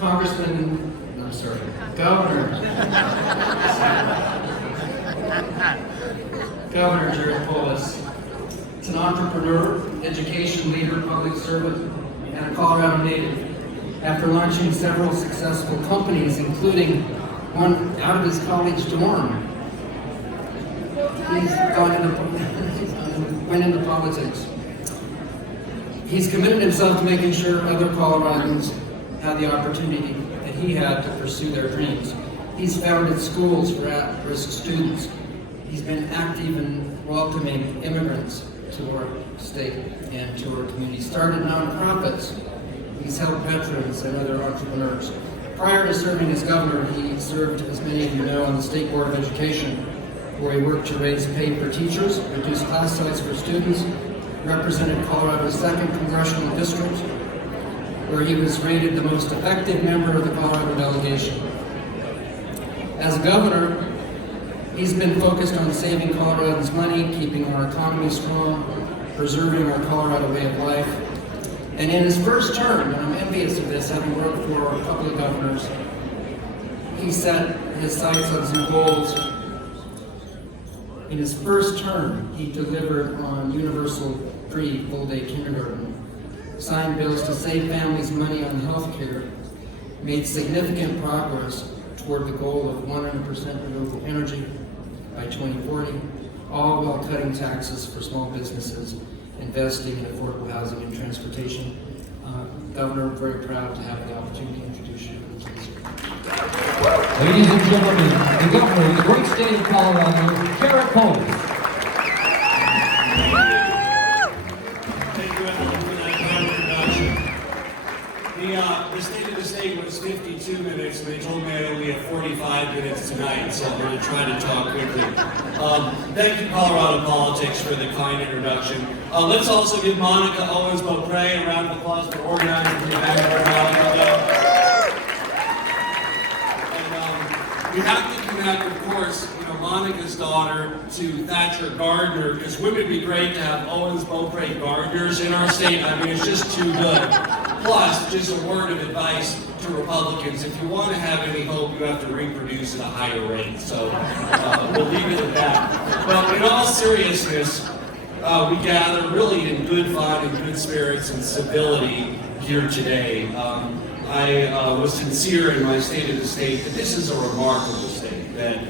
Governor Jared Polis. He's an entrepreneur, education leader, public servant, and a Colorado native. After launching several successful companies, including one out of his college dorm, went into politics. He's committed himself to making sure other Coloradans have the opportunity that he had to pursue their dreams. He's founded schools for at-risk students. He's been active in welcoming immigrants to our state and to our community. Started nonprofits. He's helped veterans and other entrepreneurs. Prior to serving as governor, he served, as many of you know, on the State Board of Education, where he worked to raise pay for teachers, reduce class size for students, represented Colorado's 2nd Congressional District, where he was rated the most effective member of the Colorado delegation. As governor, he's been focused on saving Coloradans money, keeping our economy strong, preserving our Colorado way of life. And in his first term, and I'm envious of this, having worked for a couple of governors, he set his sights on some goals. In his first term, he delivered on universal free full-day kindergarten, signed bills to save families money on health care, made significant progress toward the goal of 100% renewable energy by 2040, all while cutting taxes for small businesses, investing in affordable housing and transportation. Governor, I'm very proud to have the opportunity to introduce you. Ladies and gentlemen, the Governor of the great state of Colorado, Jared Polis. Thank you, Ellen, for that kind introduction. The State of the State was 52 minutes, and they told me I only have 45 minutes tonight, so I'm going to try to talk quickly. Thank you, Colorado Politics, for the kind introduction. Let's also give Monica Owens-Beaupre a round of applause for organizing the event for Monica. We have to connect, of course, Monica's daughter to Thatcher Gardner, because wouldn't it be great to have Owens-Beaupre Gardners in our state? I mean, it's just too good. Plus, just a word of advice to Republicans: if you want to have any hope, you have to reproduce at a higher rate. So we'll leave it at that. But in all seriousness, we gather really in good fun and good spirits and civility here today. I was sincere in my State of the State that this is a remarkable state, that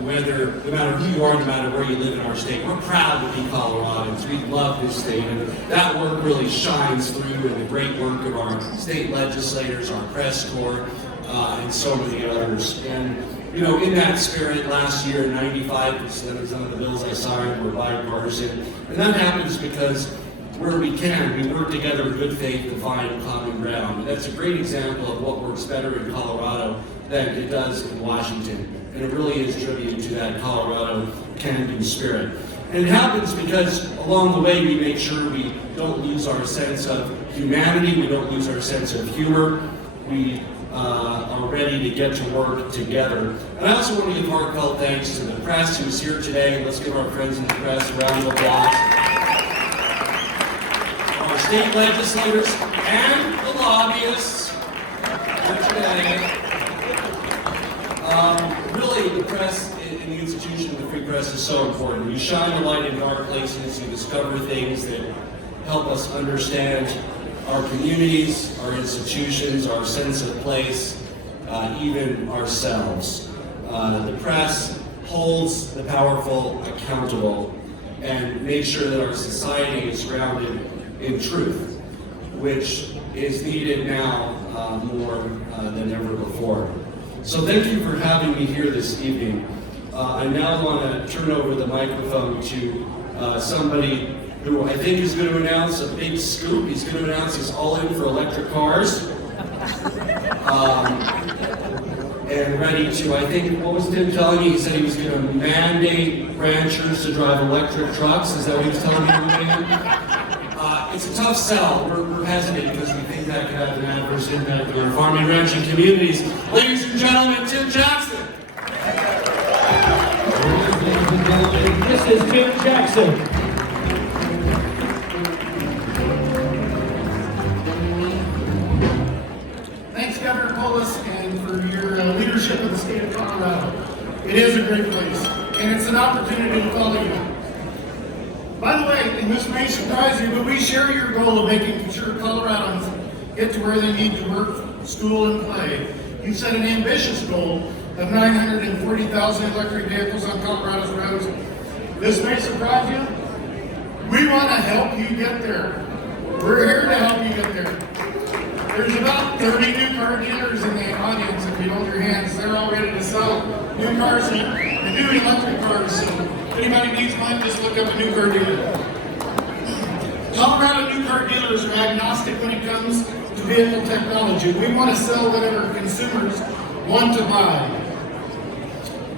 no matter who you are, no matter where you live in our state, we're proud to be Coloradans. We love this state, and that work really shines through in the great work of our state legislators, our press corps, and so many others. And in that spirit, last year, 95% of some of the bills I signed were bipartisan, and that happens because where we can, we work together in good faith to find common ground. And that's a great example of what works better in Colorado than it does in Washington. And it really is tribute to that Colorado can-do spirit. And it happens because along the way we make sure we don't lose our sense of humanity, we don't lose our sense of humor. We are ready to get to work together. And I also want to give heartfelt thanks to the press who's here today. Let's give our friends in the press a round of applause. Our state legislators and the lobbyists here today. Really, the press and the institution of the free press is so important. You shine a light in dark places, you discover things that help us understand our communities, our institutions, our sense of place, even ourselves. The press holds the powerful accountable and makes sure that our society is grounded in truth, which is needed now more than ever before. So thank you for having me here this evening. I now want to turn over the microphone to somebody who I think is going to announce a big scoop. He's going to announce he's all in for electric cars. And ready to, I think, what was Tim telling me? He said he was going to mandate ranchers to drive electric trucks. Is that what he was telling me? It's a tough sell. We're hesitant because we think that could have an adverse impact on our farming, ranching communities. Ladies and gentlemen, Tim Jackson. Ladies and gentlemen, this is Tim Jackson. Thanks, guys. Polis and for your leadership of the state of Colorado. It is a great place, and it's an opportunity to follow you. By the way, and this may surprise you, but we share your goal of making sure Coloradans get to where they need to work, school, and play. You set an ambitious goal of 940,000 electric vehicles on Colorado's roads. This may surprise you. We want to help you get there. We're here to help you get there. There's about 30 new car dealers in the audience. If you hold your hands, they're all ready to sell new cars and new electric cars. So if anybody needs one, just look up a new car dealer. Colorado new car dealers are agnostic when it comes to vehicle technology. We want to sell whatever consumers want to buy.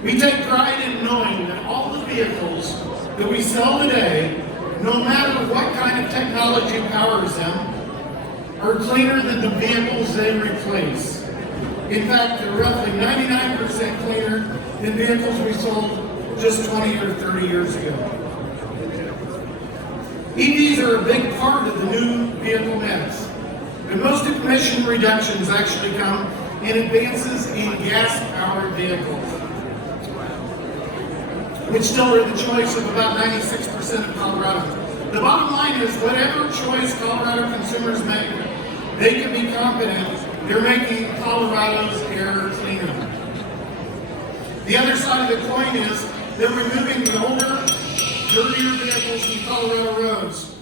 We take pride in knowing that all the vehicles that we sell today, no matter what kind of technology powers them, are cleaner than the vehicles they replace. In fact, they're roughly 99% cleaner than vehicles we sold just 20 or 30 years ago. EVs are a big part of the new vehicle mix. And most emission reductions actually come in advances in gas-powered vehicles, which still are the choice of about 96% of Coloradans. The bottom line is whatever choice Colorado consumers make, they can be confident they're making Colorado's air cleaner. The other side of the coin is they're removing the older, dirtier vehicles from Colorado roads.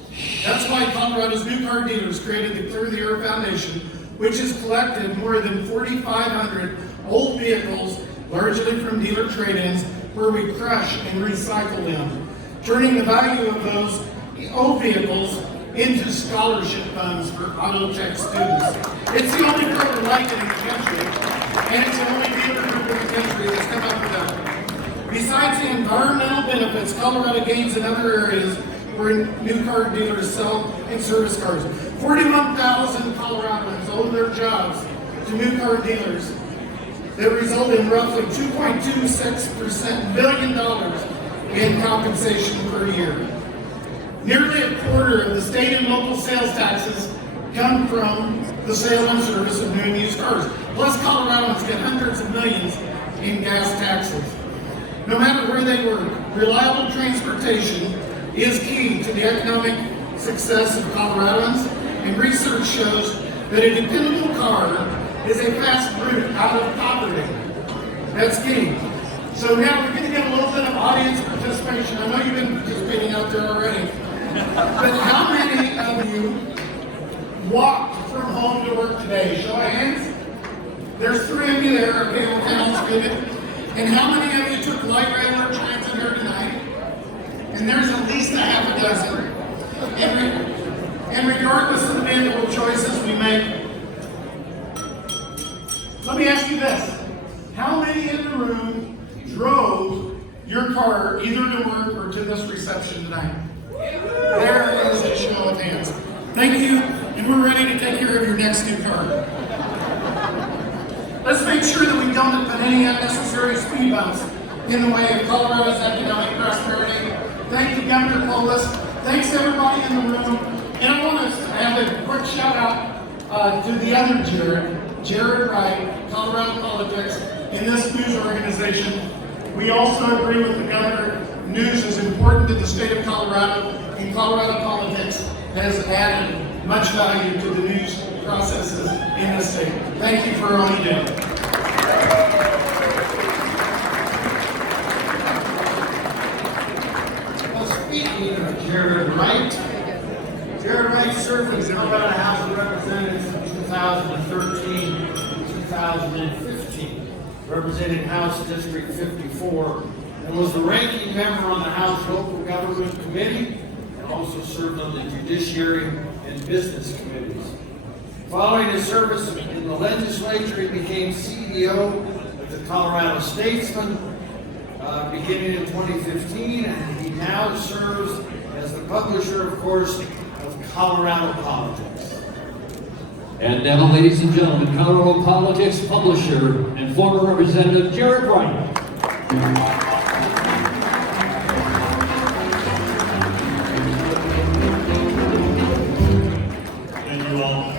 That's why Colorado's new car dealers created the Clear the Air Foundation, which has collected more than 4,500 old vehicles, largely from dealer trade-ins, where we crush and recycle them, turning the value of those old vehicles into scholarship funds for auto tech students. It's the only program like it in the country, and it's the only dealer group in the country that's come up with that. Besides the environmental benefits, Colorado gains in other areas where new car dealers sell and service cars. 41,000 Coloradans owe their jobs to new car dealers that result in roughly $2.26 billion in compensation per year. Nearly a quarter of the state and local sales taxes come from the sale and service of new and used cars. Plus, Coloradans get hundreds of millions in gas taxes. No matter where they work, reliable transportation is key to the economic success of Coloradans, and research shows that a dependable car is a fast route out of poverty. That's key. So now we're going to get a little bit of audience participation. I know you've been participating out there already. But how many of you walked from home to work today? Show of hands. There's 3 of you there. Okay, well, count's good. And how many of you took light rail or transit here tonight? And there's at least a half a dozen. And regardless of the vehicle choices we make, let me ask you this. How many in the room drove your car either to work or to this reception tonight? There is a show of hands. Thank you, and we're ready to take care of your next new car. Let's make sure that we don't put any unnecessary speed bumps in the way of Colorado's economic prosperity. Thank you, Governor Polis. Thanks to everybody in the room. And I want to have a quick shout out to the other Jared Wright, Colorado Politics, in this news organization. We also agree with the governor. News is important to the state of Colorado, and Colorado Politics has added much value to the news processes in the state. Thank you for all you do. Well, speaking of Jared Wright served in the Colorado House of Representatives from 2013 to 2015, represented House District 54, and was the ranking member on the House Local Government Committee, and also served on the Judiciary and Business Committees. Following his service in the legislature, he became CEO of the Colorado Statesman beginning in 2015, and he now serves as the publisher, of course, of Colorado Politics. And now, ladies and gentlemen, Colorado Politics publisher and former Representative Jared Wright. Thank you all.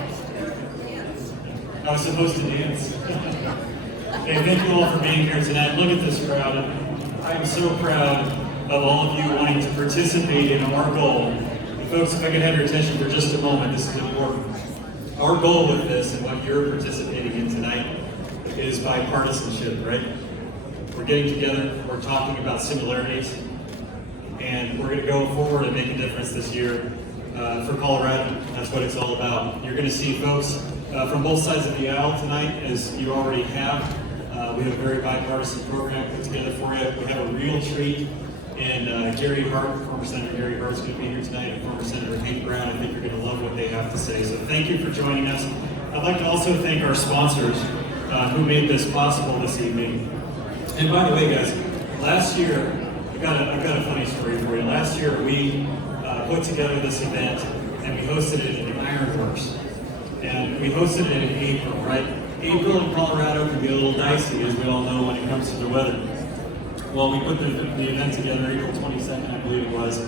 I was supposed to dance. Hey, thank you all for being here tonight. Look at this crowd. I am so proud of all of you wanting to participate in our goal. And folks, if I could have your attention for just a moment, this is important. Our goal with this and what you're participating in tonight is bipartisanship, right? We're getting together, we're talking about similarities, and we're going to go forward and make a difference this year for Colorado. That's what it's all about. You're going to see folks from both sides of the aisle tonight, as you already have. We have a very bipartisan program put together for you. We have a real treat in Gary Hart, former Senator Gary Hart's going to be here tonight, and former Senator Hank Brown. I think you're going to love what they have to say. So thank you for joining us. I'd like to also thank our sponsors who made this possible this evening. And by the way, guys, last year, I've got a funny story for you. Last year, we put together this event, and we hosted it at the Ironworks. And we hosted it in April, right? April in Colorado can be a little dicey, as we all know, when it comes to the weather. Well, we put the event together April 22nd, I believe it was.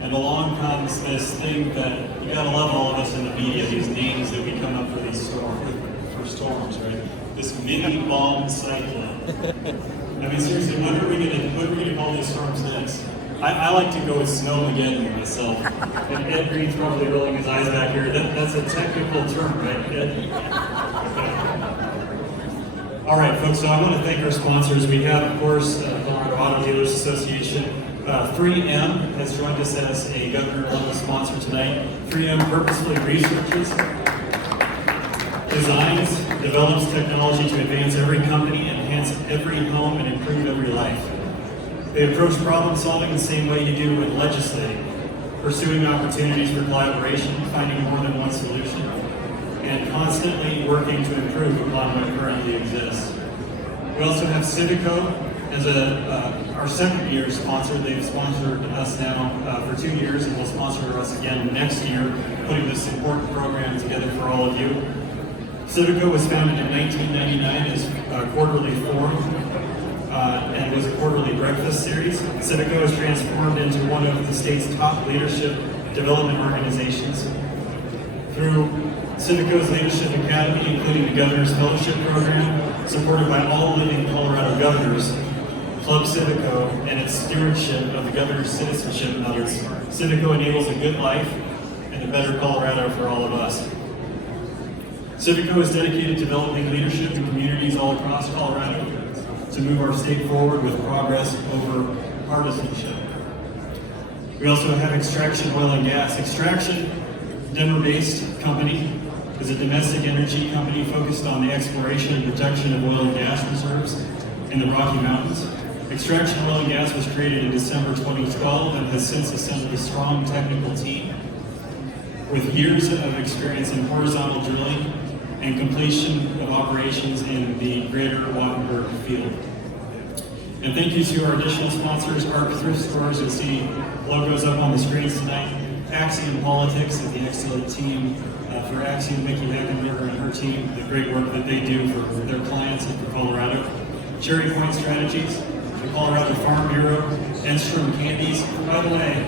And along comes this thing that you gotta love all of us in the media, these names that we come up for these storms, right? This mini bomb cyclone. I mean, seriously, what are we gonna call these storms next? I like to go with snowmageddon myself. And Ed Green's probably rolling his eyes back here. That's a technical term, right, Ed? All right, folks, so I want to thank our sponsors. We have, of course, Colorado Auto Dealers Association. 3M has joined us as a governor-level sponsor tonight. 3M purposefully researches, designs, develops technology to advance every company, enhance every home, and improve every life. They approach problem solving the same way you do with legislating, pursuing opportunities for collaboration, finding more than one solution, and constantly working to improve upon what currently exists. We also have Civico as our second year sponsor. They've sponsored us now for 2 years and will sponsor us again next year, putting this important program together for all of you. Civico was founded in 1999 as a quarterly forum and was a quarterly breakfast series. Civico has transformed into one of the state's top leadership development organizations. Through Civico's Leadership Academy, including the Governor's Fellowship Program, supported by all living Colorado governors, Club Civico, and its stewardship of the Governor's Citizenship Medals, Civico enables a good life and a better Colorado for all of us. Civico is dedicated to developing leadership in communities all across Colorado to move our state forward with progress over partisanship. We also have Extraction Oil and Gas. Extraction, Denver-based company, is a domestic energy company focused on the exploration and protection of oil and gas reserves in the Rocky Mountains. Extraction Oil and Gas was created in December 2012 and has since assembled a strong technical team with years of experience in horizontal drilling and completion of operations in the greater Wattenberg field. And thank you to our additional sponsors, our thrift stores. You'll see logos up on the screens tonight. Axiom Politics is the excellent team for Axiom, Mickey Hackenberger and her team, the great work that they do for their clients and for Colorado. Cherry Point Strategies, the Colorado Farm Bureau, Enstrom Candies. By the way,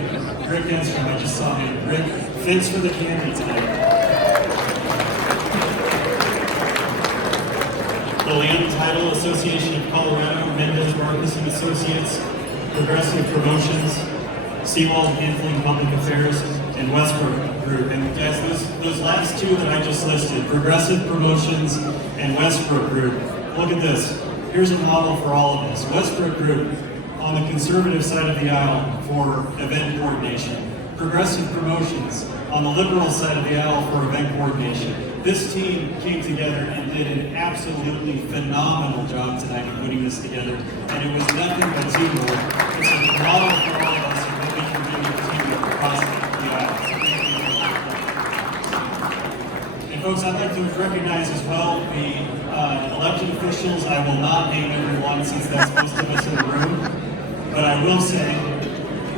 Rick Enstrom, I just saw him. Rick, thanks for the candy tonight. The Land Title Association of Colorado, Mendez Marcus and Associates, Progressive Promotions, Seawald Handling Public Affairs, and Westbrook Group. And guys, those last two that I just listed, Progressive Promotions and Westbrook Group, look at this. Here's a model for all of us. Westbrook Group on the conservative side of the aisle for event coordination. Progressive Promotions on the liberal side of the aisle for event coordination. This team came together and did an absolutely phenomenal job tonight in putting this together. And it was nothing but teamwork. It's a model for all of us and what we can do to teamwork across the aisle. And folks, I'd like to recognize as well the elected officials. I will not name everyone since that's most of us in the room. But I will say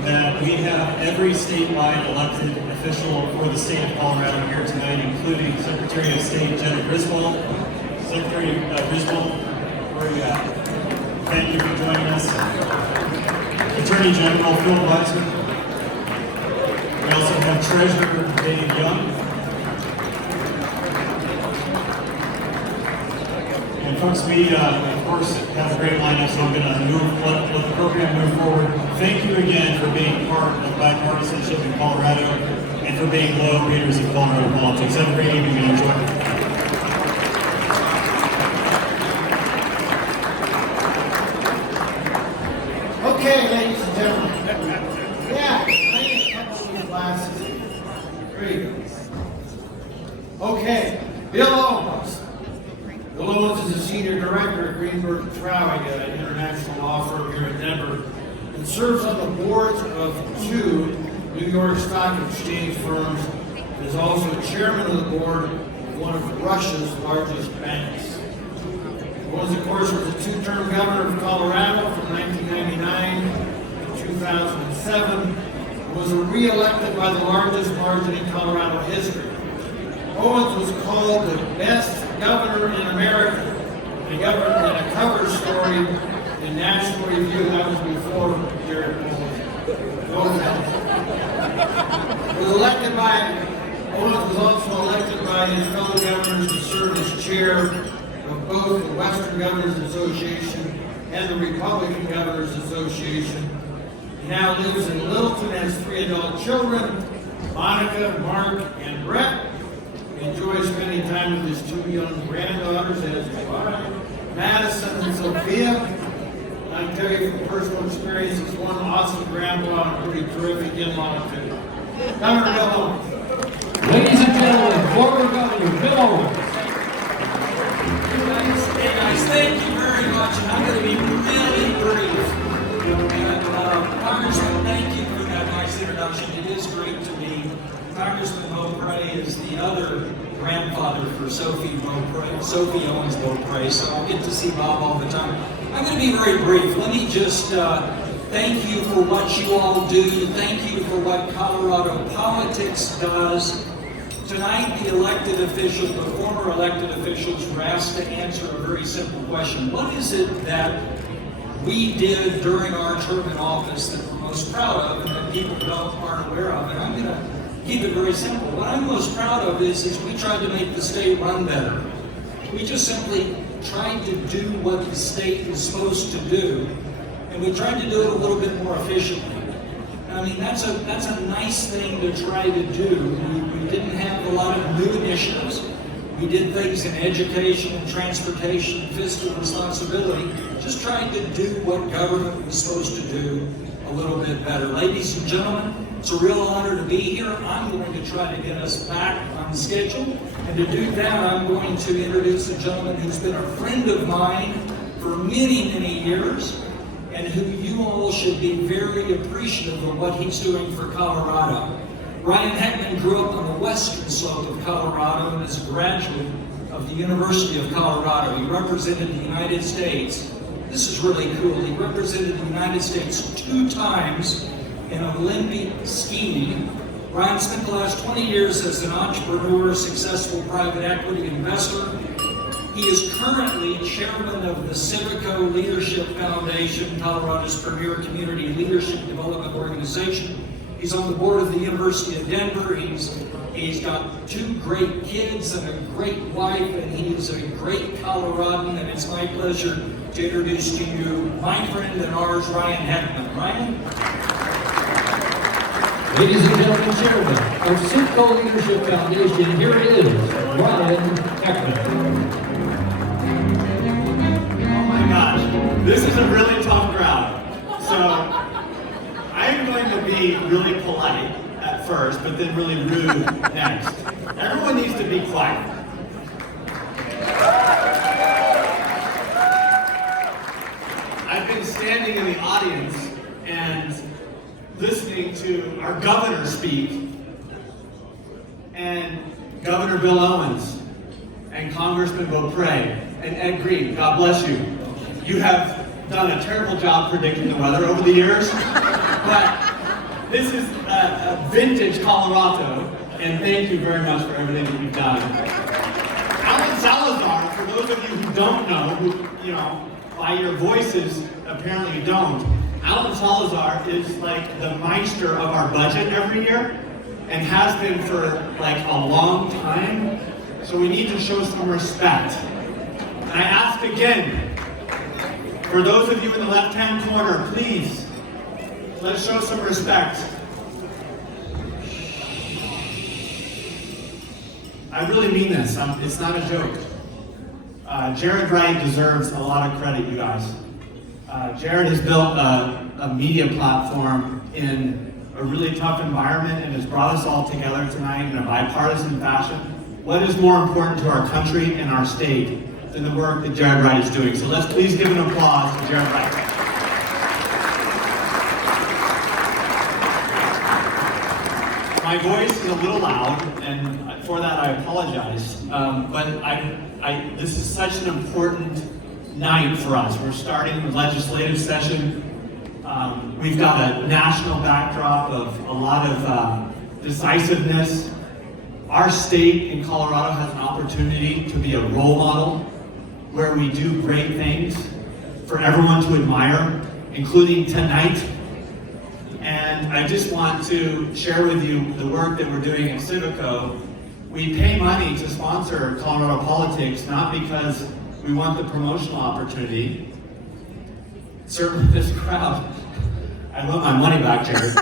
that we have every statewide elected official for the state of Colorado here tonight, including Secretary of State Jenna Griswold. Secretary Griswold, where are you at? Thank you for joining us. Attorney General Phil Weiser. We also have Treasurer Dave Young. And folks, we of course have a great lineup, so I'm going to let the program move forward. Thank you again for being part of bipartisanship in Colorado and for being loyal readers of Colorado politics. Have a great evening and enjoy. Okay, ladies and gentlemen. Yeah, I need a couple of these glasses. There you go. Okay, Bill Owens. Bill Owens is a senior director at Greenberg Traurig, an international law firm here in Denver, and serves on the boards of 2 New York Stock Exchange firms, and is also chairman of the board of one of Russia's largest banks. Owens, of course, was a 2-term governor of Colorado from 1999 to 2007, and was re-elected by the largest margin in Colorado history. Owens was called the best governor in America, and a cover story in National Review. That was before Jared Polis. Owens was also elected by his fellow governors to serve as chair of both the Western Governors Association and the Republican Governors Association. He now lives in Littleton, has 3 adult children, Monica, Mark, and Brett. He enjoys spending time with his 2 young granddaughters, as do I, Madison and Sophia. And I can tell you from personal experience, he's one awesome grandpa and a pretty terrific in-law too. Governor Bill Owens. Ladies and gentlemen, former Governor Bill Owens. Hey guys, thank you very much. I'm going to be really brief. And Congressman, thank you for that nice introduction. It is great to be. Congressman Beaupre is the other grandfather for Sophie Owens Beaupre, so I'll get to see Bob all the time. I'm going to be very brief. Let me just thank you for what you all do. Thank you for what Colorado politics does. Tonight, the elected officials, the former elected officials, were asked to answer a very simple question. What is it that we did during our term in office that we're most proud of and that people aren't aware of? And I'm going to keep it very simple. What I'm most proud of is we tried to make the state run better. We just simply tried to do what the state was supposed to do, and we tried to do it a little bit more efficiently. I mean, that's a nice thing to try to do. We didn't have a lot of new initiatives. We did things in education and transportation and fiscal responsibility, just trying to do what government was supposed to do a little bit better. Ladies and gentlemen, it's a real honor to be here. I'm going to try to get us back on schedule. And to do that, I'm going to introduce a gentleman who's been a friend of mine for many, many years, and who you all should be very appreciative of what he's doing for Colorado. Ryan Heckman grew up on the western slope of Colorado and is a graduate of the University of Colorado. He represented the United States. This is really cool. He represented the United States 2 times in Olympic skiing. Ryan spent the last 20 years as an entrepreneur, successful private equity investor. He is currently chairman of the Civico Leadership Foundation, Colorado's premier community leadership development organization. He's on the board of the University of Denver. He's got 2 great kids and a great wife, and he is a great Coloradan, and it's my pleasure to introduce to you my friend and ours, Ryan Heckman. Ryan? Ladies and gentlemen, Chairman of Civico Leadership Foundation, here it is, Ryan Heckman. Oh my gosh, this is a really tough crowd. So I'm going to be really polite at first, but then really rude next. Everyone needs to be quiet. I've been standing in the audience and listening to our governor speak, and Governor Bill Owens, and Congressman Beaupre, and Ed Green, God bless you. You have done a terrible job predicting the weather over the years, but this is a vintage Colorado, and thank you very much for everything that you've done. Alan Salazar, for those of you who don't know, who, by your voices, apparently you don't, Alan Salazar is like the meister of our budget every year, and has been for like a long time, so we need to show some respect. And I ask again, for those of you in the left-hand corner, please, let's show some respect. I really mean this. It's not a joke. Jared Wright deserves a lot of credit, you guys. Jared has built a media platform in a really tough environment and has brought us all together tonight in a bipartisan fashion. What is more important to our country and our state than the work that Jared Wright is doing? So let's please give an applause to Jared Wright. My voice is a little loud, and for that I apologize. But this is such an important night for us. We're starting the legislative session. We've got a national backdrop of a lot of decisiveness. Our state in Colorado has an opportunity to be a role model where we do great things for everyone to admire, including tonight. And I just want to share with you the work that we're doing at Civico. We pay money to sponsor Colorado politics, not because we want the promotional opportunity. Certainly this crowd, I want my money back, Jared.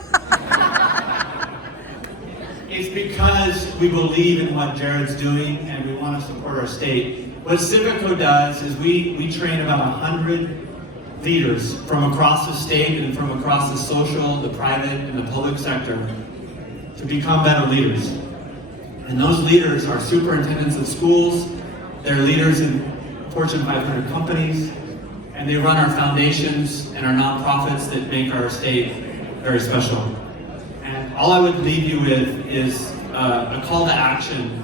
It's because we believe in what Jared's doing and we want to support our state. What Civico does is we train about 100 leaders from across the state and from across the social, the private, and the public sector to become better leaders. And those leaders are superintendents of schools, they're leaders in Fortune 500 companies, and they run our foundations and our nonprofits that make our state very special. And all I would leave you with is a call to action.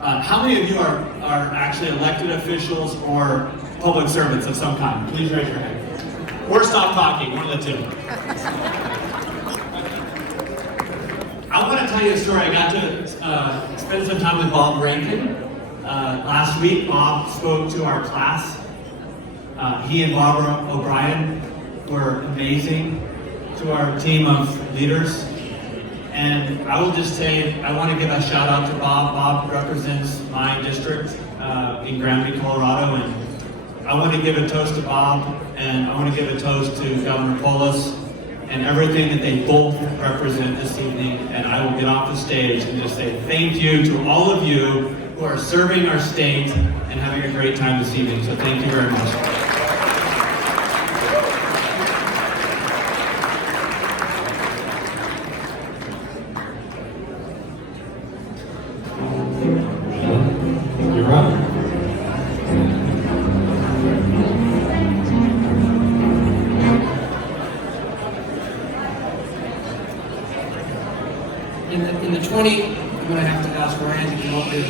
How many of you are actually elected officials or public servants of some kind? Please raise your hand. Or stop talking, one of the two. I want to tell you a story. I got to spend some time with Bob Rankin. Last week, Bob spoke to our class. He and Barbara O'Brien were amazing to our team of leaders. And I will just say, I want to give a shout out to Bob. Bob represents my district in Granby, Colorado. And I want to give a toast to Bob, and I want to give a toast to Governor Polis and everything that they both represent this evening. And I will get off the stage and just say thank you to all of you who are serving our state and having a great time this evening. So thank you very much. You're up. In the 20, I'm going to have to ask Ryan to come up here.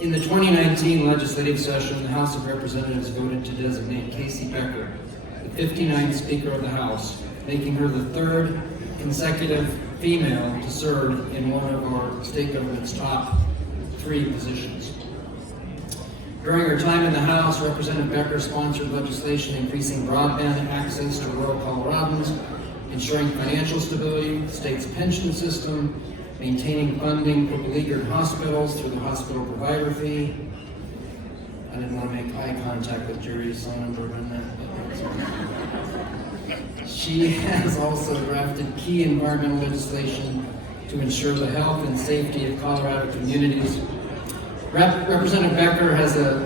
In the 2019 legislative session, the House of Representatives voted to designate Casey Becker the 59th Speaker of the House, making her the third consecutive female to serve in one of our state government's top 3 positions. During her time in the House, Representative Becker sponsored legislation increasing broadband access to rural Coloradans, ensuring financial stability, the state's pension system, maintaining funding for beleaguered hospitals through the hospital provider fee. I didn't want to make eye contact with Jerry Sonnenberg on that. She has also drafted key environmental legislation to ensure the health and safety of Colorado communities. Representative Becker has a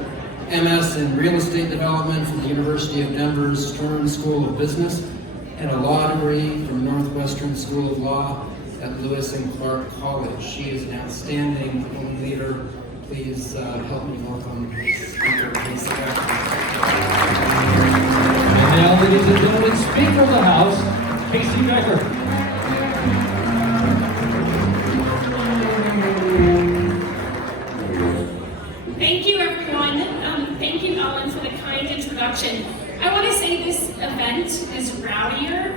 MS in real estate development from the University of Denver's Stern School of Business and a law degree from Northwestern School of Law at Lewis and Clark College. She is an outstanding leader. Please help me welcome Speaker Casey Becker. And now, ladies and gentlemen, Speaker of the House, Casey Becker. Thank you, everyone. Thank you, Ellen, for the kind introduction. I want to say this event is rowdier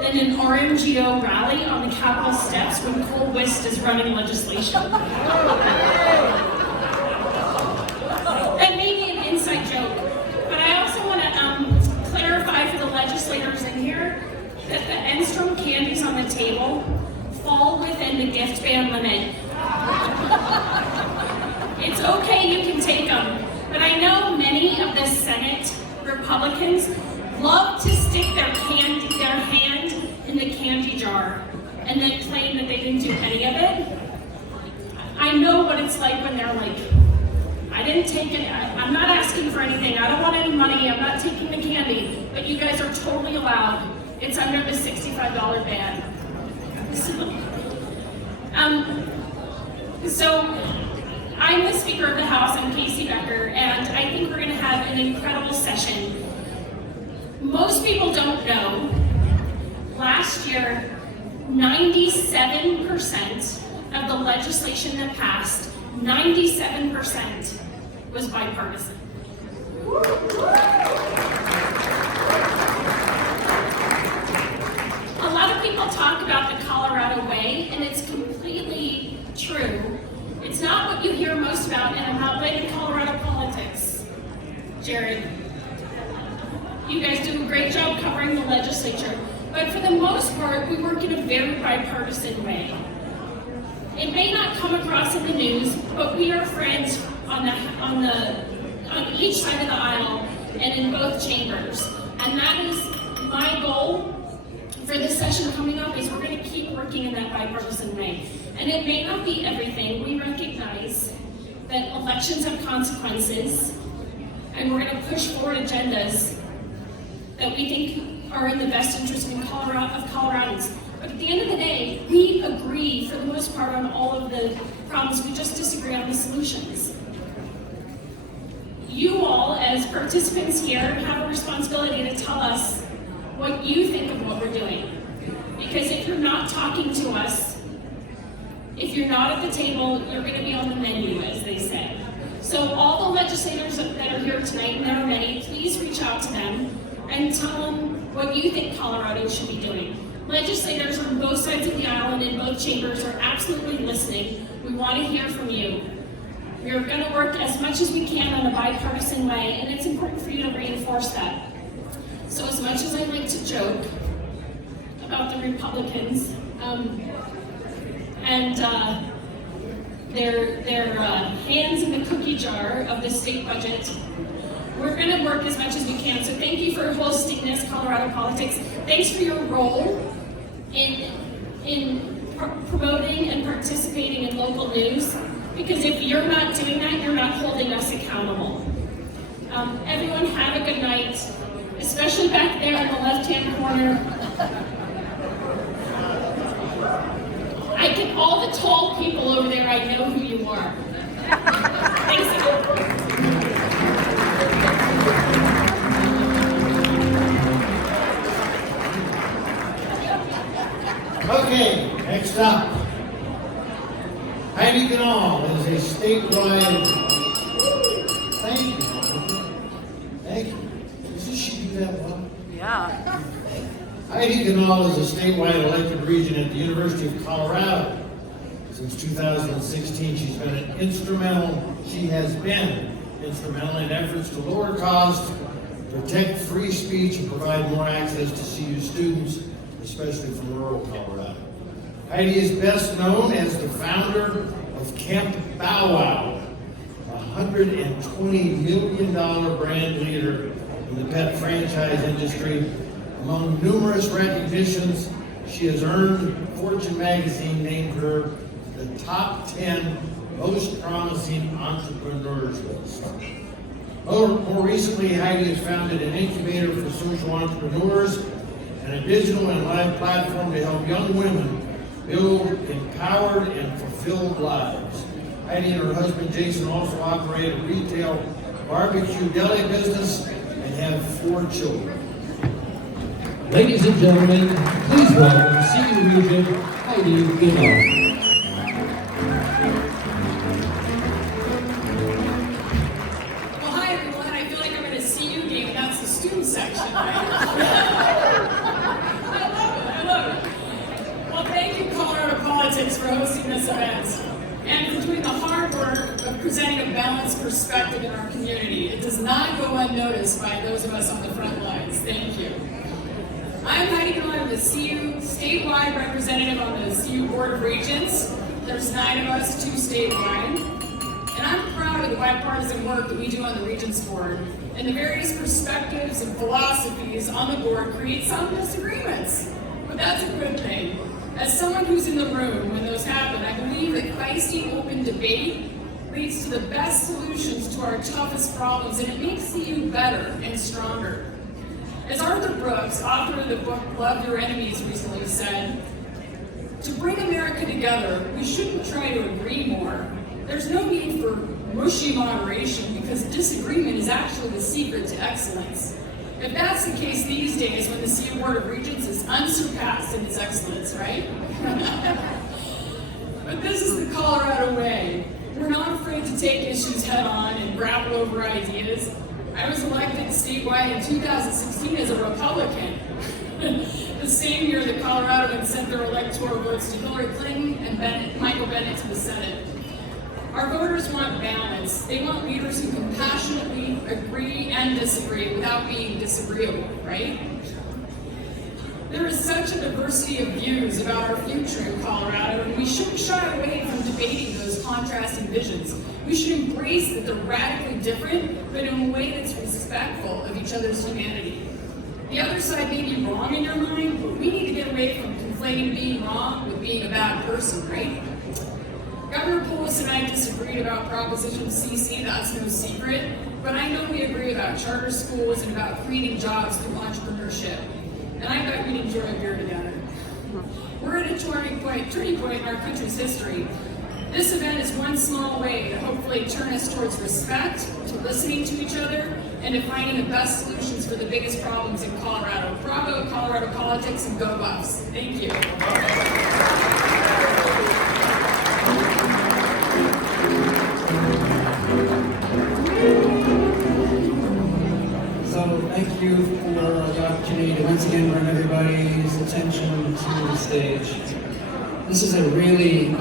than an RMGO rally on the Capitol steps when Cole Wist is running legislation. That may be an inside joke, but I also want to clarify for the legislators in here that the Enstrom candies on the table fall within the gift ban limit. Republicans love to stick their hand in the candy jar and then claim that they didn't do any of it. I know what it's like when they're like, I didn't take it, I'm not asking for anything, I don't want any money, I'm not taking the candy, but you guys are totally allowed. It's under the $65 ban. So I'm the Speaker of the House, I'm Casey Becker, and I think we're going to have an incredible session. Most people don't know, last year, 97% of the legislation that passed, 97% was bipartisan. A lot of people talk about the Colorado way, and it's completely true. It's not what you hear most about, and I'm not blaming Colorado politics. Jared, you guys do a great job covering the legislature, but for the most part, we work in a very bipartisan way. It may not come across in the news, but we are friends on each side of the aisle and in both chambers. And that is my goal for this session coming up, is we're going to keep working in that bipartisan way. And it may not be everything. We recognize that elections have consequences, and we're going to push forward agendas that we think are in the best interest of Coloradans. But at the end of the day, we agree for the most part on all of the problems. We just disagree on the solutions. You all, as participants here, have a responsibility to tell us what you think of what we're doing. Because if you're not talking to us, if you're not at the table, you're going to be on the menu, as they say. So all the legislators that are here tonight, and there are many, please reach out to them and tell them what you think Colorado should be doing. Legislators on both sides of the aisle and in both chambers are absolutely listening. We want to hear from you. We're going to work as much as we can on a bipartisan way, and it's important for you to reinforce that. So as much as I like to joke about the Republicans and their hands in the cookie jar of the state budget, we're going to work as much as we can. So thank you for hosting this Colorado Politics. Thanks for your role in promoting and participating in local news, because if you're not doing that, you're not holding us accountable. Everyone have a good night, especially back there in the left-hand corner. All the tall people over there, I know who you are. Thanks again. Okay, next up. Heidi Ganal is a statewide. Thank you. Thank you. Doesn't she do that well? Yeah. Heidi Ganal is a statewide elected regent at the University of Colorado. Since 2016, she has been instrumental in efforts to lower costs, protect free speech, and provide more access to CU students, especially from rural Colorado. Heidi is best known as the founder of Camp Bow Wow, a $120 million brand leader in the pet franchise industry. Among numerous recognitions, she has earned Fortune magazine named her the top 10 most promising entrepreneurs list. More recently, Heidi has founded an incubator for social entrepreneurs and a digital and live platform to help young women build empowered and fulfilled lives. Heidi and her husband Jason also operate a retail barbecue deli business and have 4 children. Ladies and gentlemen, please welcome CU Regent Heidi Ganal. Well, hi everyone. I feel like I'm in a CU game. That's the student section, right? I love it. Well, thank you, Colorado Politics, for hosting this event and for doing the hard work of presenting a balanced perspective in our community. It does not go unnoticed by those of us on the front lines. Thank you. I'm Heidi Ganal. I'm the CU statewide representative on the CU Board of Regents. There's 9 of us, 2 statewide. And I'm proud of the the bipartisan work that we do on the Regents Board, and the various perspectives and philosophies on the board create some disagreements. But that's a good thing. As someone who's in the room when those happen, I believe that feisty open debate leads to the best solutions to our toughest problems, and it makes the U better and stronger. As Arthur Brooks, author of the book Love Your Enemies, recently said, to bring America together, we shouldn't try to agree more. There's no need for mushy moderation because disagreement is actually the secret to excellence. If that's the case these days when the CU Board of Regents is unsurpassed in its excellence, right? But this is the Colorado way. We're not afraid to take issues head on and grapple over ideas. I was elected statewide in 2016 as a Republican. The same year that Coloradoans sent their electoral votes to Hillary Clinton and Michael Bennett to the Senate. Our voters want balance. They want leaders who can passionately agree and disagree without being disagreeable, right? There is such a diversity of views about our future in Colorado, and we shouldn't shy away from debating those contrasting visions. We should embrace that they're radically different, but in a way that's respectful of each other's humanity. The other side may be wrong in your mind, but we need to get away from conflating being wrong with being a bad person, right? Governor Polis and I disagreed about Proposition CC, that's no secret, but I know we agree about charter schools and about creating jobs through entrepreneurship. And I bet we'd enjoy a beer together. We're at a turning point in our country's history. This event is one small way to hopefully turn us towards respect, to listening to each other, and to finding the best solutions for the biggest problems in Colorado. Bravo, Colorado politics, and go Buffs. Thank you. So thank you for the opportunity to once again bring everybody's attention to the stage. This is a really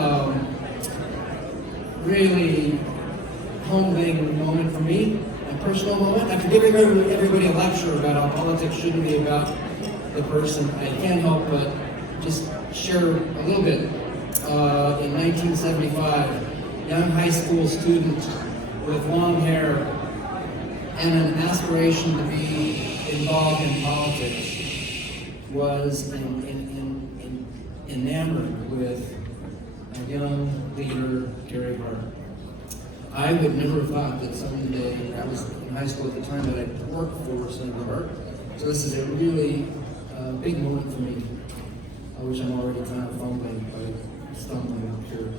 humbling moment for me, a personal moment. After giving everybody a lecture about how politics shouldn't be about the person, I can't help but just share a little bit. In 1975, young high school student with long hair and an aspiration to be involved in politics was enamored with a young leader, Gary Hart. I would never have thought that someday, I was in high school at the time, that I'd work for Senator Hart. So this is a really big moment for me, which I'm already kind of stumbling up here.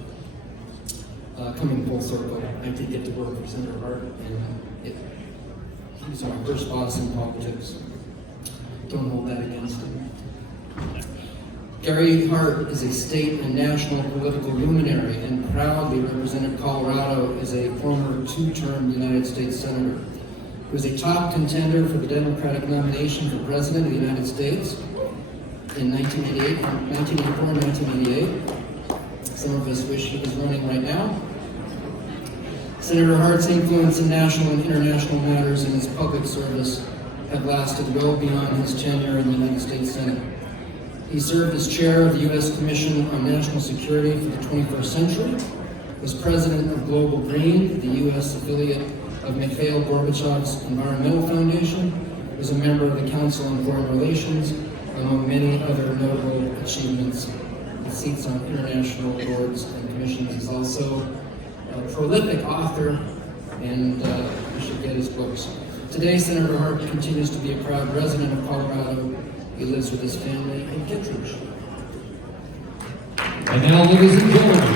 Coming full circle, I did get to work for Senator Hart, and he was my first boss in politics. Don't hold that against him. Gary Hart is a state and national political luminary and proudly represented Colorado as a former two-term United States Senator. He was a top contender for the Democratic nomination for President of the United States in 1984 and 1988. Some of us wish he was running right now. Senator Hart's influence in national and international matters and his public service have lasted well beyond his tenure in the United States Senate. He served as chair of the U.S. Commission on National Security for the 21st Century, was president of Global Green, the U.S. affiliate of Mikhail Gorbachev's Environmental Foundation, was a member of the Council on Foreign Relations, among many other notable achievements. He seats on international boards and commissions. He's also a prolific author, and you should get his books. Today, Senator Hart continues to be a proud resident of Colorado. He lives with his family in Kittredge. And now, ladies and gentlemen,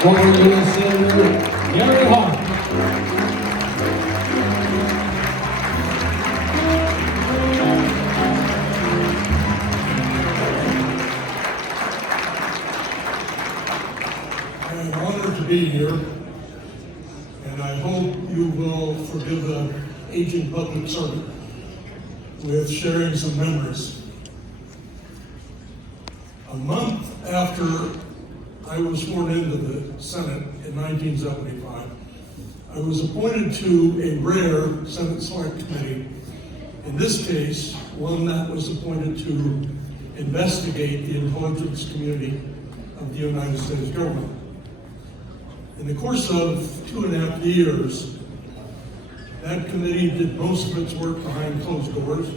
former U.S. Senator Gary Hart. I am honored to be here, and I hope you will forgive the aging public servant with sharing some memories. A month after I was sworn into the Senate in 1975, I was appointed to a rare Senate Select Committee, in this case, one that was appointed to investigate the intelligence community of the United States government. In the course of 2.5 years, that committee did most of its work behind closed doors.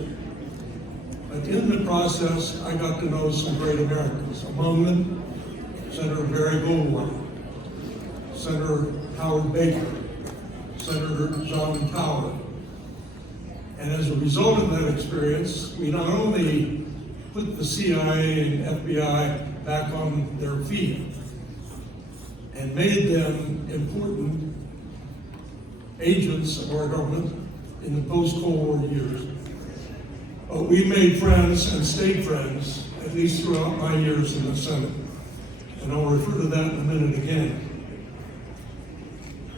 But in the process, I got to know some great Americans. Among them, Senator Barry Goldwater, Senator Howard Baker, Senator John Tower. And as a result of that experience, we not only put the CIA and FBI back on their feet and made them important agents of our government in the post-Cold War years, but we made friends and stayed friends, at least throughout my years in the Senate. And I'll refer to that in a minute again.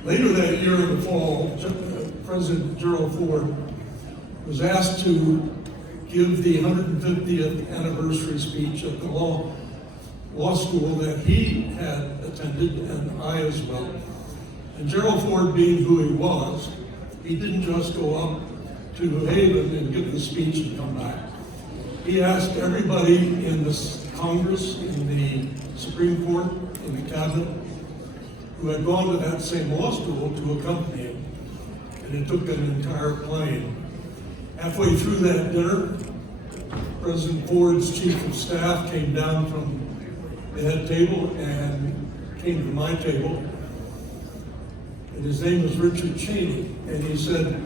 Later that year in the fall, President Gerald Ford was asked to give the 150th anniversary speech at the law school that he had attended, and I as well. And Gerald Ford, being who he was, he didn't just go up to Haven and give the speech and come back. He asked everybody in the Congress, in the Supreme Court, in the Cabinet, who had gone to that same law school to accompany him. And it took an entire plane. Halfway through that dinner, President Ford's chief of staff came down from the head table and came to my table. And his name was Richard Cheney. And he said,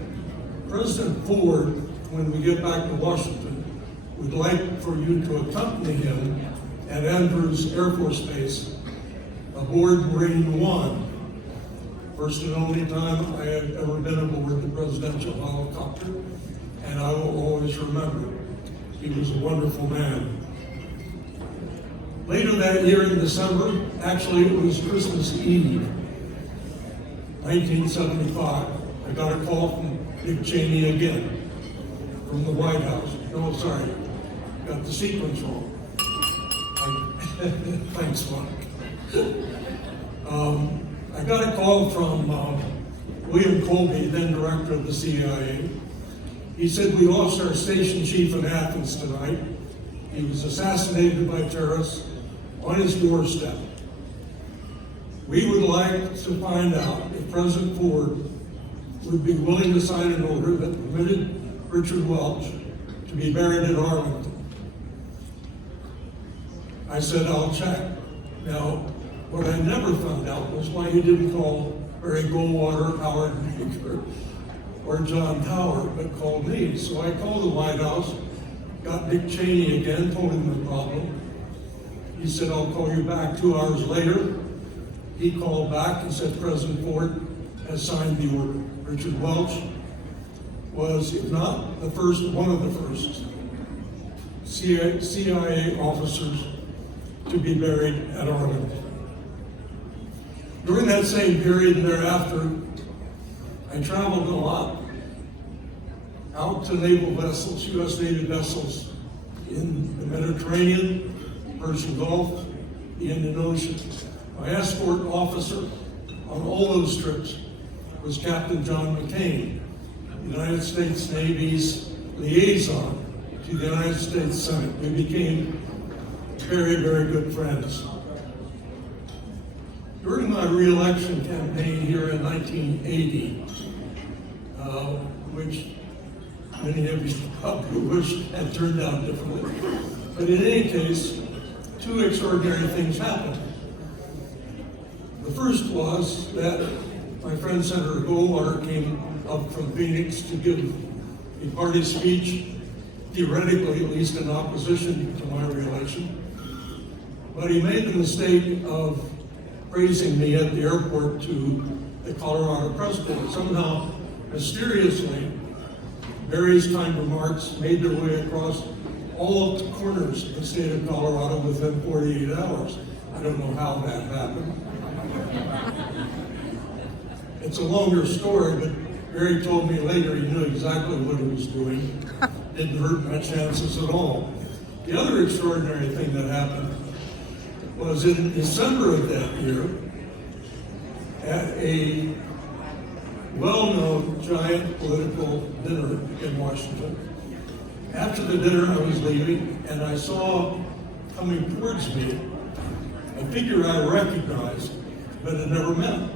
President Ford, when we get back to Washington, would like for you to accompany him at Andrews Air Force Base aboard Marine One. First and only time I had ever been aboard the presidential helicopter, and I will always remember. He was a wonderful man. Later that year in December, actually it was Christmas Eve, 1975, I got a call from Dick Cheney again, from the White House. No, sorry, got the sequence wrong. Thanks, Mark. I got a call from William Colby, then director of the CIA. He said, we lost our station chief in Athens tonight. He was assassinated by terrorists on his doorstep. We would like to find out if President Ford would be willing to sign an order that permitted Richard Welch to be buried at Arlington. I said, I'll check. Now, what I never found out was why he didn't call Barry Goldwater, Howard Baker, or John Tower, but called me. So I called the White House, got Dick Cheney again, told him the problem. He said, I'll call you back. 2 hours later, he called back and said, President Ford has signed the order. Richard Welch was, if not the first, one of the first CIA officers to be buried at Arlington. During that same period and thereafter, I traveled a lot out to naval vessels, U.S. Navy vessels in the Mediterranean, Persian Gulf, the Indian Ocean. My escort officer on all those trips was Captain John McCain, the United States Navy's liaison to the United States Senate. We became very, very good friends. During my re-election campaign here in 1980, which many of you probably wish had turned out differently, but in any case, 2 extraordinary things happened. The first was that my friend Senator Goldwater came up from Phoenix to give a party speech, theoretically at least in opposition to my re-election. But he made the mistake of praising me at the airport to the Colorado press corps. Somehow, mysteriously, Barry's kind remarks made their way across all of the corners of the state of Colorado within 48 hours. I don't know how that happened. It's a longer story, but Barry told me later he knew exactly what he was doing. Didn't hurt my chances at all. The other extraordinary thing that happened was in December of that year, at a well-known giant political dinner in Washington. After the dinner, I was leaving, and I saw coming towards me a figure I recognized but had never met.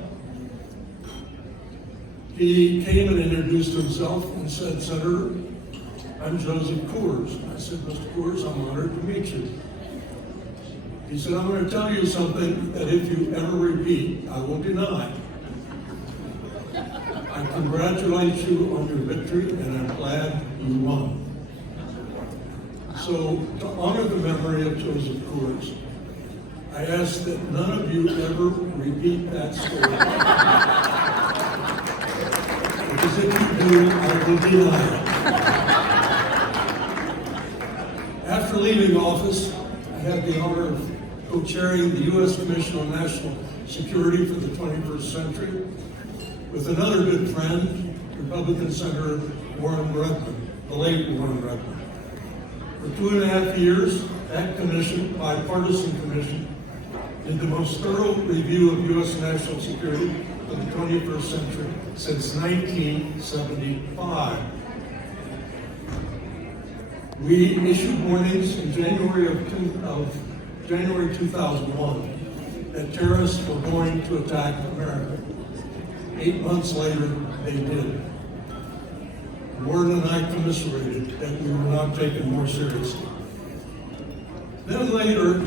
He came and introduced himself and said, "Senator, I'm Joseph Coors." I said, "Mr. Coors, I'm honored to meet you." He said, "I'm going to tell you something that if you ever repeat, I will deny. I congratulate you on your victory, and I'm glad you won." So, to honor the memory of Joseph Coors, I ask that none of you ever repeat that story. Because if you do, I will deny it. After leaving office, I had the honor of co-chairing the U.S. Commission on National Security for the 21st Century with another good friend, Republican Senator Warren Redmond, the late Warren Redmond. For 2.5 years, that commission, bipartisan commission, did the most thorough review of U.S. national security for the 21st century since 1975. We issued warnings in January 2001 that terrorists were going to attack America. 8 months later, they did. Warren and I commiserated that we were not taken more seriously. Then later,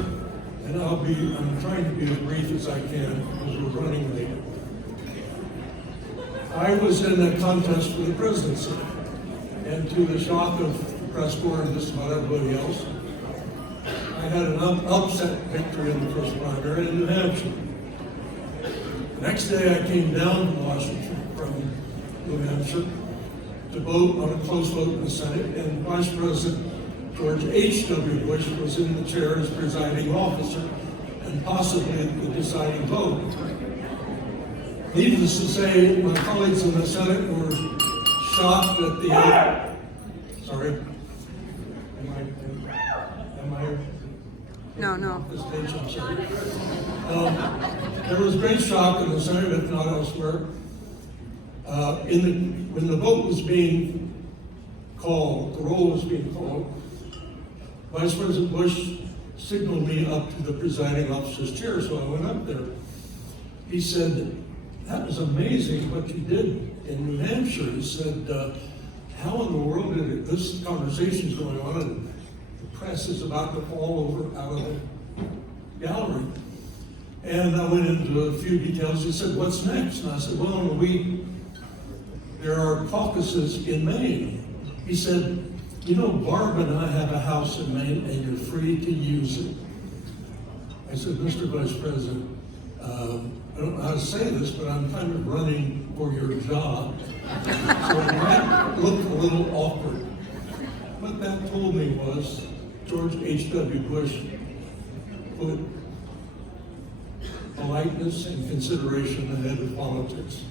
and I'm trying to be as brief as I can because we're running late. I was in a contest for the presidency, and to the shock of the press corps and just about everybody else, I had an upset victory in the first primary in New Hampshire. The next day I came down to Washington from New Hampshire to vote on a close vote in the Senate, and Vice President George H.W. Bush was in the chair as presiding officer and possibly the deciding vote. Needless to say, my colleagues in the Senate were shocked at the sorry. Am I No. the stage, I'm sorry. There was great shock in the Senate, if not elsewhere. When the vote was being called, the roll was being called, Vice President Bush signaled me up to the presiding officer's chair, so I went up there. He said, "That was amazing what you did in New Hampshire." He said, "How in the world did this conversation's going on and the press is about to fall over out of the gallery?" And I went into a few details. He said, "What's next?" And I said, "Well, in a week, there are caucuses in Maine." He said, "You know, Barb and I have a house in Maine and you're free to use it." I said, "Mr. Vice President, I don't know how to say this, but I'm kind of running for your job. So it might look a little awkward." What that told me was George H.W. Bush put politeness and consideration ahead of politics.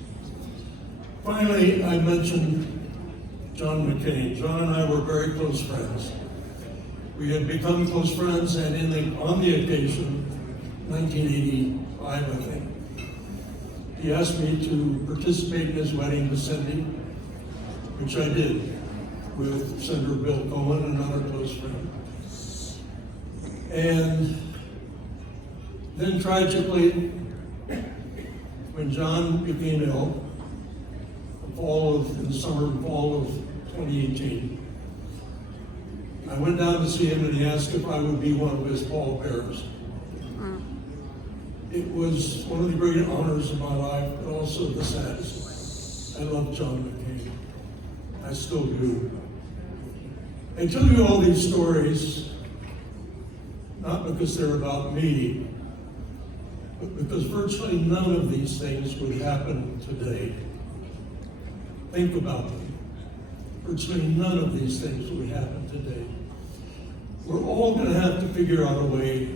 Finally, I mentioned John McCain. John and I were very close friends. We had become close friends, and on the occasion, 1985, I think, he asked me to participate in his wedding to Cindy, which I did with Senator Bill Owens, another close friend. And then tragically, when John became ill, in the summer and fall of 2018, I went down to see him and he asked if I would be one of his pallbearers. It was one of the great honors of my life, but also the saddest. I love John McCain. I still do. I tell you all these stories, not because they're about me, but because virtually none of these things would happen today. Think about them. Virtually none of these things would happen today. We're all going to have to figure out a way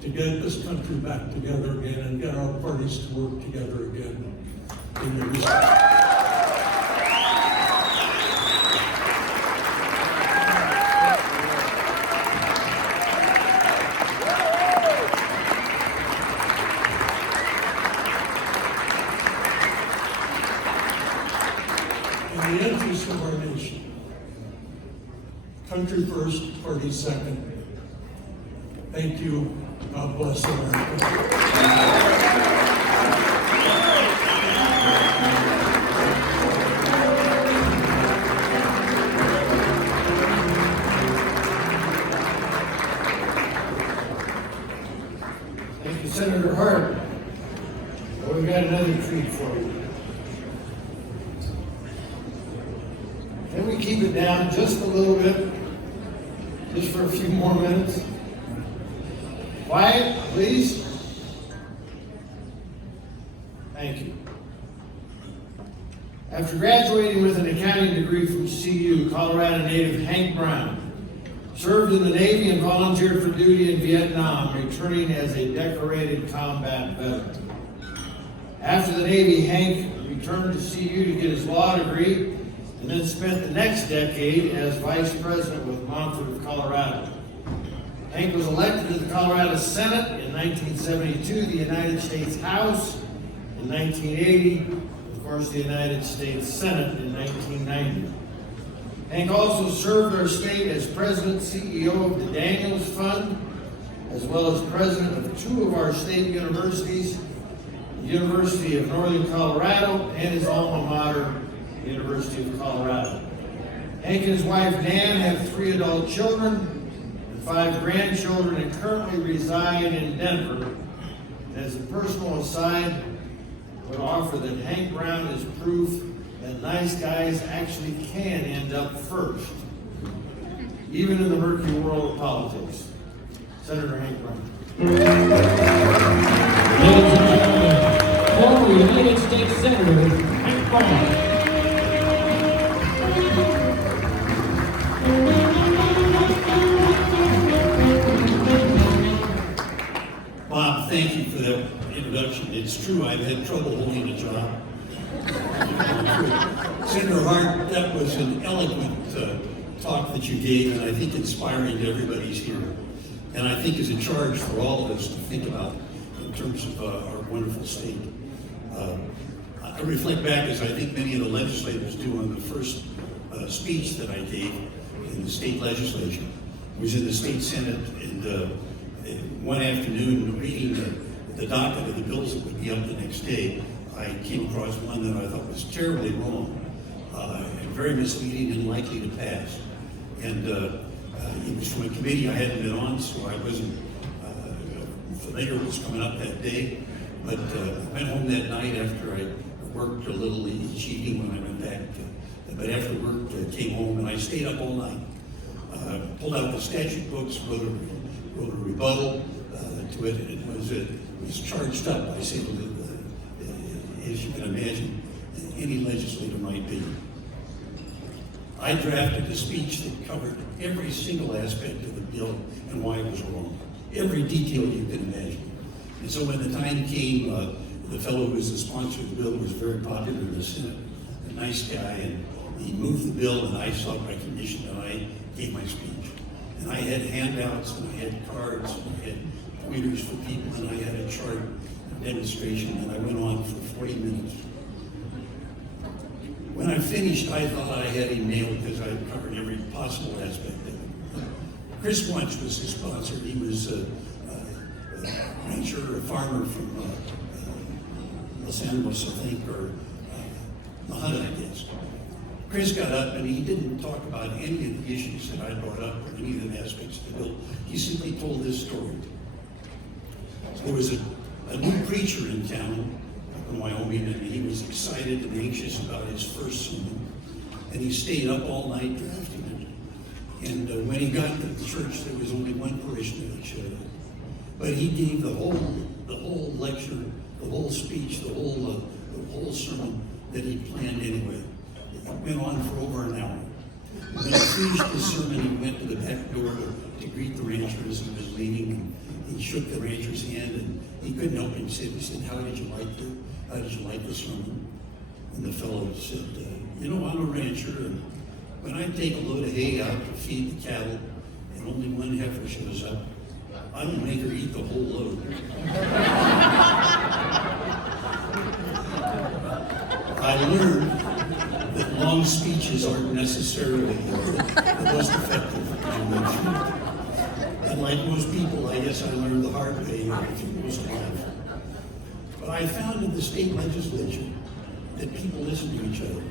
to get this country back together again and get our parties to work together again in the interest of our nation. Country first, party second. Thank you. God bless America. Thank you, Senator Hart. Well, we've got another treat for you. Can we keep it down just a little bit? Just for a few more minutes? Quiet, please. Thank you. After graduating with an accounting degree from CU, Colorado native Hank Brown served in the Navy and volunteered for duty in Vietnam, returning as a decorated combat veteran. After the Navy, Hank returned to CU to get his law degree and then spent the next decade as vice president with Montford of Colorado. Hank was elected to the Colorado Senate in 1972, the United States House in 1980, of course, the United States Senate in 1990. Hank also served our state as president, CEO of the Daniels Fund, as well as president of two of our state universities, the University of Northern Colorado and his alma mater, the University of Colorado. Hank and his wife Nan have 3 adult children and 5 grandchildren and currently reside in Denver. And as a personal aside, I would offer that Hank Brown is proof that nice guys actually can end up first, even in the murky world of politics. Senator Hank Brown. Ladies and gentlemen, former United States Senator Hank Brown. Bob, thank you for that introduction. It's true, I've had trouble holding a job. Senator Hart, that was an eloquent talk that you gave, and I think inspiring to everybody's here. And I think is a charge for all of us to think about in terms of our wonderful state. I reflect back, as I think many of the legislators do, on the first speech that I gave in the state legislature. I was in the state senate, and one afternoon, reading the docket of the bills that would be up the next day, I came across one that I thought was terribly wrong, and very misleading and likely to pass. And it was from a committee I hadn't been on, so I wasn't familiar with what was coming up that day. But I went home that night after I worked a little each evening when I went back. But after work, came home and I stayed up all night. Pulled out the statute books, wrote a rebuttal to it, and it was charged up. I say, as you can imagine, any legislator might be. I drafted a speech that covered every single aspect of the bill and why it was wrong. Every detail you can imagine. And so when the time came, the fellow who was the sponsor of the bill was very popular in the Senate, a nice guy, and he moved the bill, and I sought recognition, and I gave my speech. And I had handouts, and I had cards, and I had pointers for people, and I had a chart demonstration, and I went on for 40 minutes. When I finished, I thought I had him nailed because I had covered every possible aspect of it. Chris Bunch was his sponsor. He was a rancher, a farmer from Los Angeles, I think, or Mahana, I guess. Chris got up and he didn't talk about any of the issues that I brought up or any of the aspects of the bill. He simply told this story. There was a new preacher in town in Wyoming, and he was excited and anxious about his first sermon. And he stayed up all night drafting it. And when he got to the church, there was only one parishioner that showed up. But he gave the whole lecture, the whole speech, the whole sermon that he planned anyway. It went on for over an hour. When he finished the sermon, he went to the back door to greet the rancher as he was leaving. And he shook the rancher's hand, and he couldn't help himself. He said, how did you like the sermon? And the fellow said, I'm a rancher, and when I take a load of hay out to feed the cattle, and only one heifer shows up, I don't make her eat the whole load. I learned that long speeches aren't necessarily the most effective. And like most people, I guess I learned the hard way through most of life. But I found in the state legislature that people listen to each other.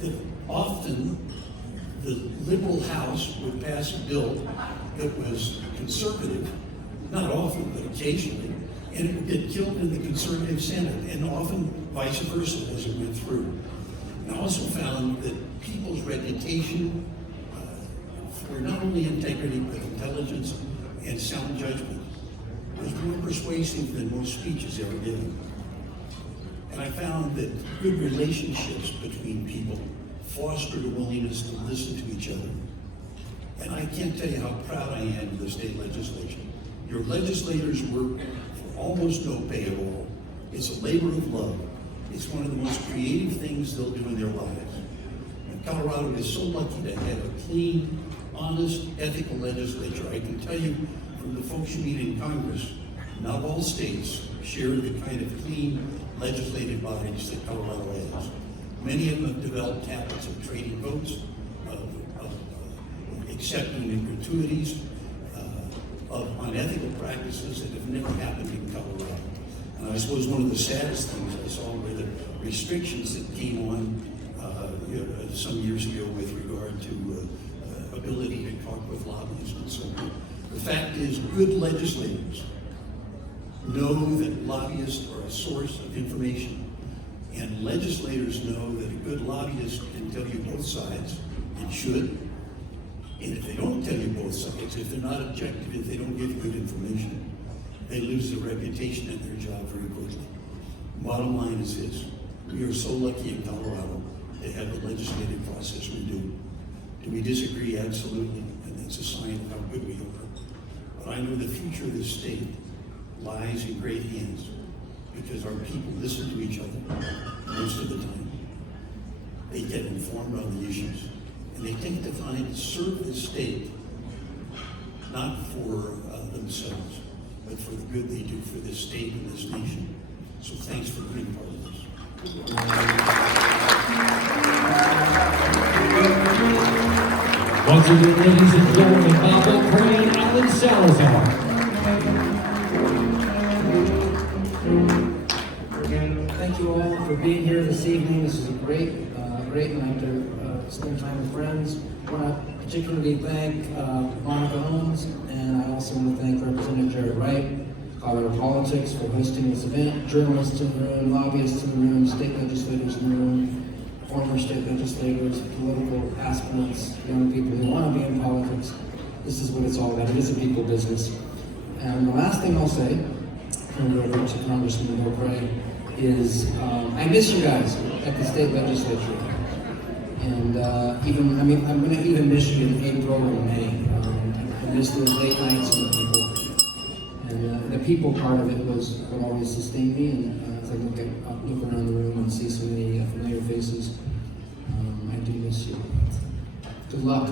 That often the liberal House would pass a bill that was conservative, not often, but occasionally, and it would get killed in the conservative Senate, and often vice versa as it went through. And I also found that people's reputation for not only integrity, but intelligence and sound judgment was more persuasive than most speeches ever given. And I found that good relationships between people fostered a willingness to listen to each other. And I can't tell you how proud I am of the state legislature. Your legislators work for almost no pay at all. It's a labor of love. It's one of the most creative things they'll do in their lives. And Colorado is so lucky to have a clean, honest, ethical legislature. I can tell you from the folks you meet in Congress, not all states share the kind of clean legislative bodies that Colorado has. Many of them have developed habits of trading votes, of accepting gratuities, of unethical practices that have never happened in Colorado. And I suppose one of the saddest things I saw were the restrictions that came on some years ago with regard to ability to talk with lobbyists and so on. The fact is, good legislators know that lobbyists are a source of information, and legislators know that a good lobbyist can tell you both sides, and should. And if they don't tell you both sides, if they're not objective, if they don't give good information, they lose their reputation and their job very quickly. Bottom line is this: we are so lucky in Colorado to have the legislative process we do. Do we disagree? Absolutely, and that's a sign of how good we are. But I know the future of this state lies in great hands because our people listen to each other most of the time. They get informed on the issues, and they take the time to serve the state, not for themselves, but for the good they do for this state and this nation. So thanks for being part of this. Once again, ladies and gentlemen, Bob O'Prey and Alan Salazar. Thank you all for being here this evening. This is a great night to spend time with friends. I want to particularly thank Monica Owens, and I also want to thank Representative Jared Wright, Colorado Politics for hosting this event, journalists in the room, lobbyists in the room, state legislators in the room, former state legislators, political aspirants, young people who want to be in politics. This is what it's all about. It is a people business. And the last thing I'll say, and go over to Congressman Bill Owens, is I miss you guys at the state legislature. And I'm going to even miss you in April and May. I miss those late nights and the people. And the people part of it was what always sustained me. And as I look around the room and see so many familiar faces, I do miss you. Good luck.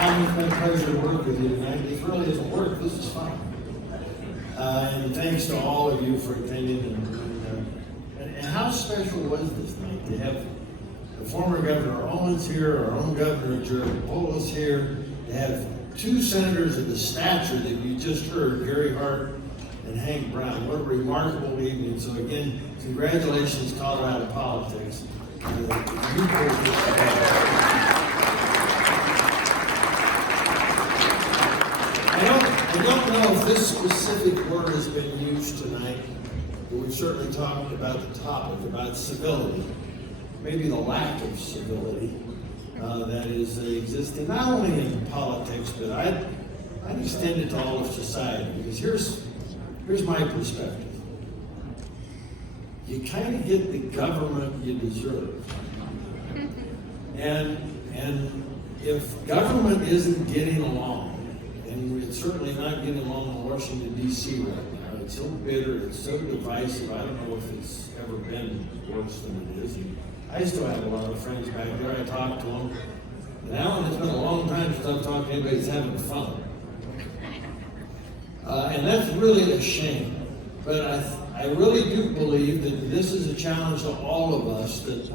Alan, it's been a pleasure to work with you tonight. This really isn't work, this is fun. And thanks to all of you for attending. And how special was this night to have the former Governor Owens here, our own Governor Jared Polis here, to have two senators of the stature that you just heard, Gary Hart and Hank Brown. What a remarkable evening. So again, congratulations, Colorado Politics. I don't know if this specific word has been used tonight, but we've certainly talked about the topic, about civility, maybe the lack of civility that is existing, not only in politics, but I'd extend it to all of society, because here's my perspective. You kind of get the government you deserve. And if government isn't getting along, and it's certainly not getting along in Washington, D.C. right now. It's so bitter, it's so divisive. I don't know if it's ever been worse than it is. And I still have a lot of friends back there. I talk to them. And Alan, it's been a long time since I've talked to anybody that's having fun. And that's really a shame. But I really do believe that this is a challenge to all of us that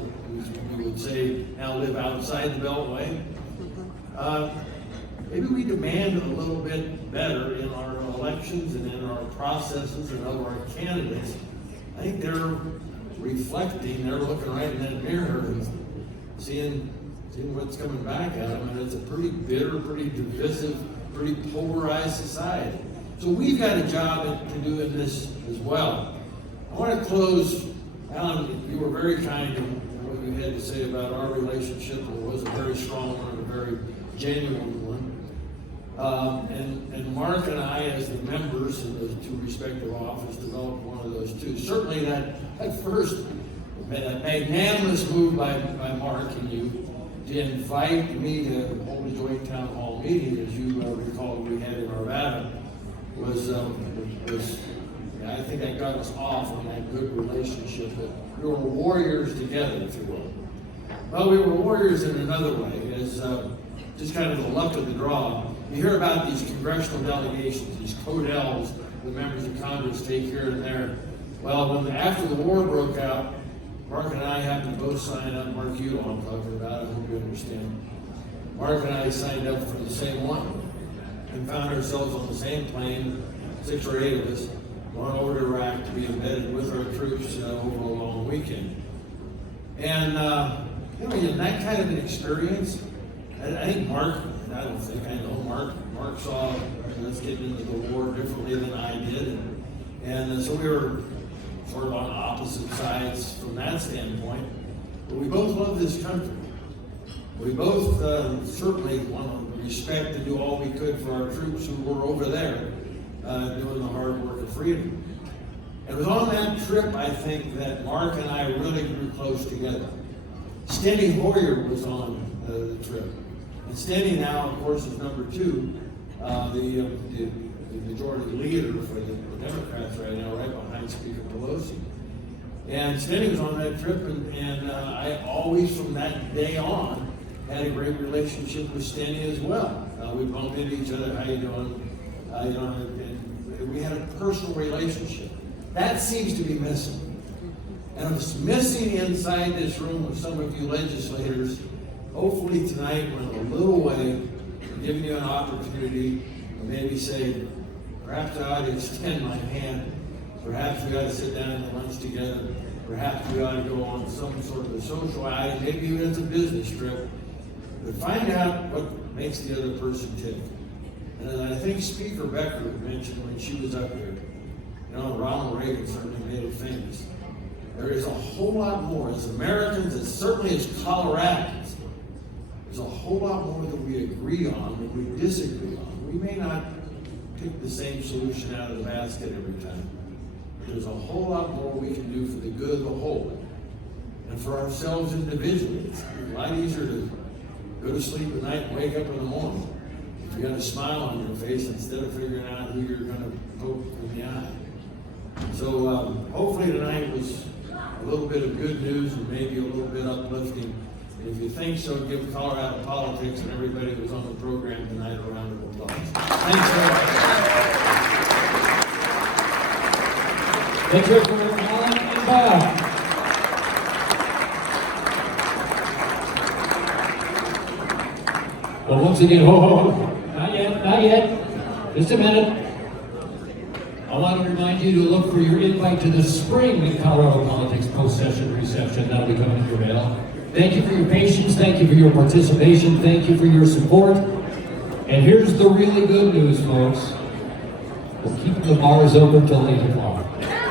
we would say now live outside the Beltway. Maybe we demand a little bit better in our elections and in our processes and of our candidates. I think they're reflecting, they're looking right in that mirror seeing what's coming back at them, and it's a pretty bitter, pretty divisive, pretty polarized society. So we've got a job to do in this as well. I want to close. Alan, you were very kind in what you had to say about our relationship. It was a very strong one, a very genuine one. And Mark and I, as the members in the two respective offices, developed one of those too. Certainly that first magnanimous move by Mark and you to invite me to hold a joint town hall meeting, as you recall we had in Arvada, was I think that got us off on that good relationship that we were warriors together, if you will. Well, we were warriors in another way, as just kind of the luck of the draw. You hear about these congressional delegations, these codels the members of Congress take here and there. Well, after the war broke out, Mark and I happened to both sign up. Mark, you know what I'm talking about, I hope you understand. Mark and I signed up for the same one and found ourselves on the same plane, 6 or 8 of us, going over to Iraq to be embedded with our troops over a long weekend. And, in that kind of an experience, I think Mark, I don't think I know Mark saw us getting into the war differently than I did. And so we were sort of on opposite sides from that standpoint. But we both love this country. We both certainly want to respect and do all we could for our troops who were over there doing the hard work of freedom. It was on that trip, I think, that Mark and I really grew close together. Steny Hoyer was on the trip. And Steny now, of course, is number 2, the majority leader for the Democrats right now, right behind Speaker Pelosi. And Steny was on that trip, and I always, from that day on, had a great relationship with Steny as well. We bumped into each other, how you doing? And we had a personal relationship. That seems to be missing. And it's missing inside this room with some of you legislators. Hopefully tonight went a little way, giving you an opportunity to maybe say, perhaps I ought to extend my hand. Perhaps we ought to sit down and lunch together. Perhaps we ought to go on some sort of a social item, maybe even it's a business trip. But find out what makes the other person tick. And I think Speaker Becker mentioned when she was up here, Ronald Reagan certainly made it famous. There is a whole lot more, as Americans, and certainly as Coloradans, there's a whole lot more that we agree on than we disagree on. We may not pick the same solution out of the basket every time, but there's a whole lot more we can do for the good of the whole. And for ourselves individually, it's a lot easier to go to sleep at night and wake up in the morning if you got a smile on your face instead of figuring out who you're going to poke in the eye. So hopefully tonight was a little bit of good news and maybe a little bit uplifting. And if you think so, give Colorado Politics and everybody who was on the program tonight a round of applause. Thanks very much. Thank you for Alan and Bob. Well, once again, not yet. Just a minute. I want to remind you to look for your invite to the spring Colorado Politics post-session reception. That'll be coming in your mail. Thank you for your patience. Thank you for your participation. Thank you for your support. And here's the really good news, folks. We're keeping the bars open till 8 o'clock.